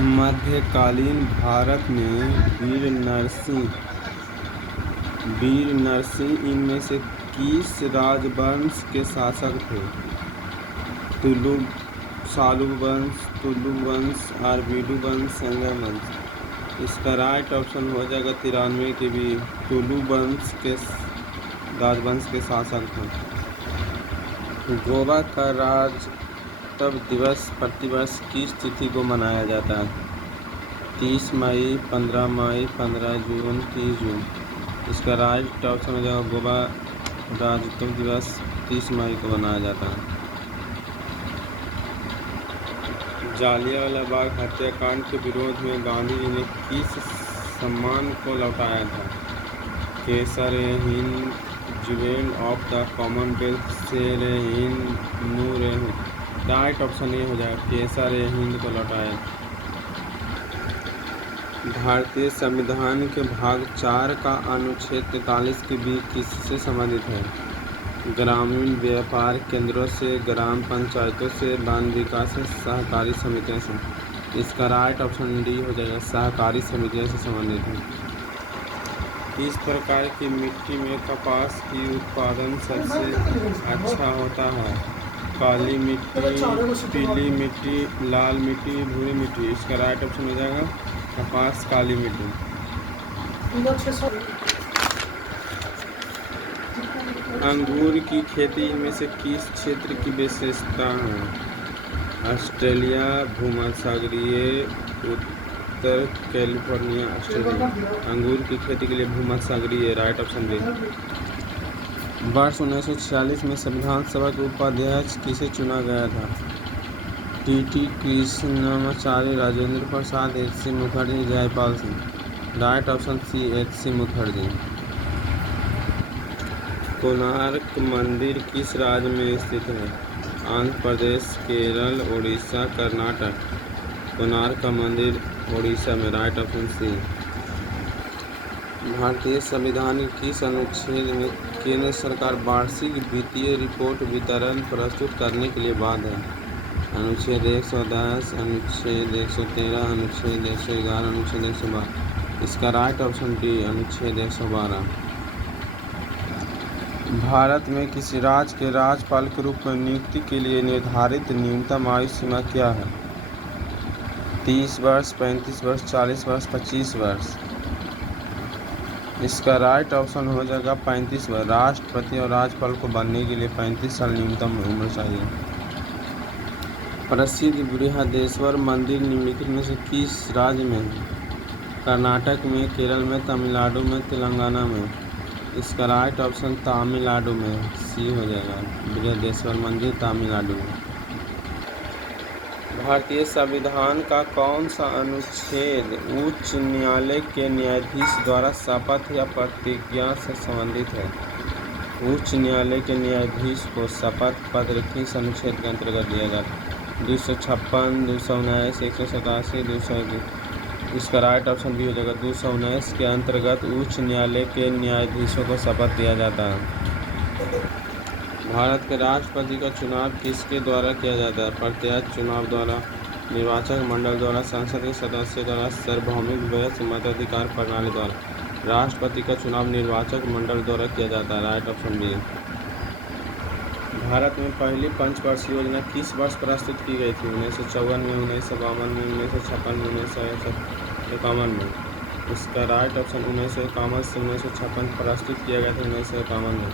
मध्यकालीन भारत में वीर नरसिंह इनमें से किस राजवंश के शासक थे? सालुब वंश, तुलु वंश, आरबीडू वंश, संगम वंश। इसका राइट ऑप्शन हो जाएगा 93 के भी तुलु वंश के राजवंश के शासक थे। गोवा का राज्यत्व दिवस प्रतिवर्ष किस तिथि को मनाया जाता है? 30 मई, 15 मई, 15 जून, 30 जून। इसका राइट ऑप्शन हो जाएगा गोवा राज्यत्व दिवस 30 मई को मनाया जाता है। जालियांवाला बाग हत्याकांड के विरोध में गांधी जी ने किस सम्मान को लौटाया था? Kaisar-i-Hind, jewel of the Commonwealth, Sher-e-Hind, Noor-e-Hind. Right option ये हो जाएगा केसर-ए-हिंद को लौटाया। भारतीय संविधान के भाग 4 का अनुच्छेद 43 के बी किससे संबंधित है? ग्रामीण व्यापार केंद्रों से, ग्राम पंचायतों से, वन विकास से, सहकारी समितियों से। इसका राइट ऑप्शन डी हो जाएगा सहकारी समितियों से संबंधित है। किस प्रकार की मिट्टी में कपास की उत्पादन सबसे अच्छा होता है? काली मिट्टी, पीली मिट्टी, लाल मिट्टी, भूरी मिट्टी। इसका राइट ऑप्शन हो जाएगा कपास काली मिट्टी। अंगूर की खेती इनमें से किस क्षेत्र की विशेषता है? ऑस्ट्रेलिया, भूमध्यसागरीय, उत्तर कैलिफोर्निया, ऑस्ट्रेलिया। अंगूर की खेती के लिए भूमध्यसागरीय राइट ऑप्शन डी। वर्ष 1946 में संविधान सभा के उपाध्यक्ष किसे चुना गया था? T Krishnamachari, Rajendra Prasad, H C. Mukherjee, Jaipal Singh. Right option C H C. Mukherjee. Konark मंदिर किस राज्य में स्थित है? आंध्र प्रदेश, केरल, उड़ीसा, कर्नाटक। कोणार्क का मंदिर उड़ीसा में। Right option C. भारतीय संविधान के किस अनुच्छेद में केंद्र सरकार वार्षिक वित्तीय रिपोर्ट वितरण प्रस्तुत करने के लिए बाध्य है? अनुच्छेद 110, अनुच्छेद 113, अनुच्छेद 111, अनुच्छेद 112। इसका राइट ऑप्शन डी अनुच्छेद 112। भारत में किसी राज्य के राज्यपाल के रूप में नियुक्ति के लिए निर्धारित न्यूनतम आयु सीमा क्या है? 30 वर्ष, 35 वर्ष, 40 वर्ष, 25 वर्ष। इसका राइट ऑप्शन हो जाएगा 35 वर्ष। राष्ट्रपति और राज्यपाल को बनने के लिए 35 साल न्यूनतम उम्र चाहिए। प्रसिद्ध बृहदेश्वर मंदिर निम्नलिखित में से किस राज्य में है? कर्नाटक में, केरल में, तमिलनाडु में, तेलंगाना में। इसका राइट ऑप्शन तमिलनाडु में सी हो जाएगा। बृहदेश्वर मंदिर तमिलनाडु में। भारतीय संविधान का कौन सा अनुच्छेद उच्च न्यायालय के न्यायाधीश द्वारा शपथ या प्रतिज्ञा से संबंधित है? उच्च न्यायालय के न्यायाधीश को शपथ पत्र किस अनुच्छेद के अंतर्गत दिया जाता है? 256, 219, 187, 201। इसका राइट ऑप्शन भी हो जाएगा 219 के अंतर्गत उच्च न्यायालय के न्यायाधीशों को शपथ दिया जाता है। भारत के राष्ट्रपति का चुनाव किसके द्वारा किया जाता है? प्रत्यक्ष चुनाव द्वारा, निर्वाचक मंडल द्वारा, संसद के सदस्य द्वारा, सार्वभौमिक वयस्क मताधिकार प्रणाली द्वारा। राष्ट्रपति का चुनाव निर्वाचक मंडल द्वारा किया जाता है। Right option B. भारत में पहली पंचवर्षीय योजना किस वर्ष प्रस्तुत की गई थी? 1954 में, 1952 में, 1956 में, 1951 में। इसका राइट ऑप्शन 1951 से 1956 प्रस्तुत किया गया था 1951 में।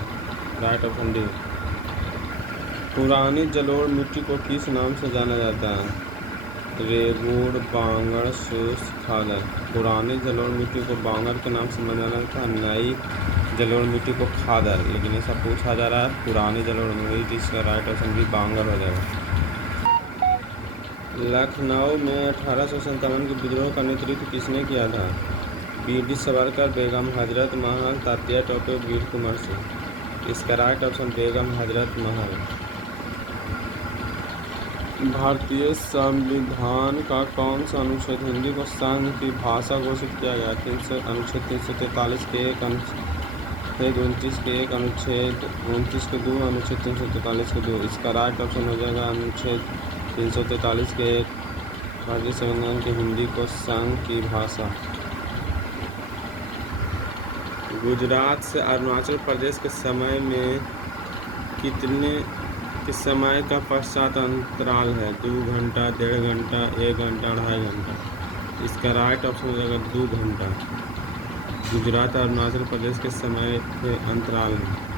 Right option D. पुरानी जलोढ़ मिट्टी को किस नाम से जाना जाता है? रेगुड़, बांगड़, शुष्क, खादर। पुरानी जलोढ़ मिट्टी को बांगड़ के नाम से जाना जाता है, नई जलोढ़ मिट्टी को खादर। लेकिन ऐसा पूछा जा रहा है पुरानी जलोढ़ मिट्टी, जिसका राइट ऑप्शन भी बांगड़ हो जाएगा। लखनऊ में 1857 के विद्रोह का नेतृत्व किसने किया था? बी.डी. सावरकर, बेगम हजरत महल, तात्या टोपे, वीर कुंवर सिंह। इसका राइट ऑप्शन बेगम हजरत महल। भारतीय संविधान का कौन सा अनुच्छेद हिंदी को संघ की भाषा घोषित किया गया? अनुच्छेद 343 के 1, अनुच्छेद 29 के 1, अनुच्छेद 29 के 2, अनुच्छेद 343 के 2। इसका राइट ऑप्शन हो जाएगा अनुच्छेद 343 के 1। भारतीय संविधान की हिंदी को संघ की भाषा। गुजरात से अरुणाचल प्रदेश के समय में किस समय का पश्चात अंतराल है? 2 घंटा, 1.5 घंटा, 1 घंटा, 2.5 घंटा। इसका राइट ऑप्शन हो जाएगा 2 घंटा। गुजरात और अरुणाचल प्रदेश के समय के अंतराल में